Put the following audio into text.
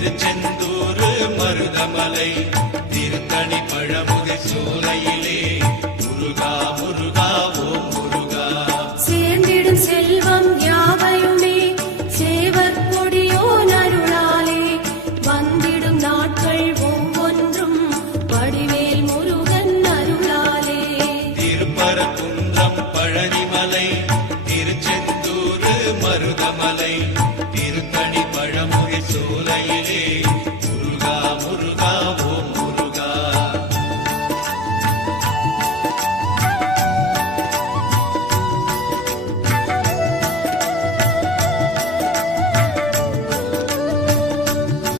திருச்செந்தூர் மருதமலை திருத்தணி பழமுதி சோலையிலே முருகா முருகா ஓம் முருகா சேர்ந்திடும் செல்வம் யாவையுமே சேவர் கொடியோ நருளாலே வந்திடும் நாட்கள் ஒவ்வொன்றும் வடிவேல் முருகன் அருளாலே திருப்பரங்குன்றம் பழனிமலை திருச்செந்தூர் மருதமலை திருத்தணி பழமுதி சோலையிலே